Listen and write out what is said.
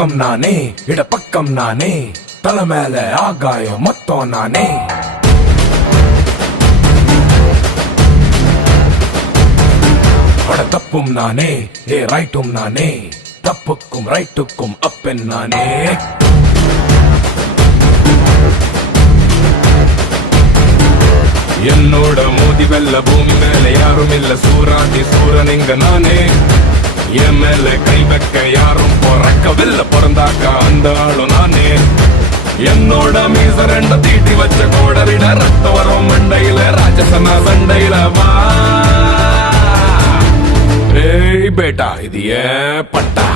பக்கம் நானே, இட பக்கம் நானே, தலை மேல ஆகாயம் மொத்தம் நானே. தப்பும் நானே, ரைட்டும் நானே, தப்புக்கும் ரைட்டுக்கும் அப்பன் நானே. என்னோட மோதி வெல்ல பூமி மேல யாரும் இல்ல, சூராண்டி சூரன் இங்க நானே. என் மேல கை வைக்க யாரும் பிறக்கவில்லை, பிறந்தாக்கா அந்த ஆளும் நானே. என்னோட மீச ரெண்ட தீட்டி வச்ச கோடரிட ரத்த வரும் மண்டையில, ராஜசனா சண்டையில வா. ஏய் பேட்டா இது ஏன் பட்டா.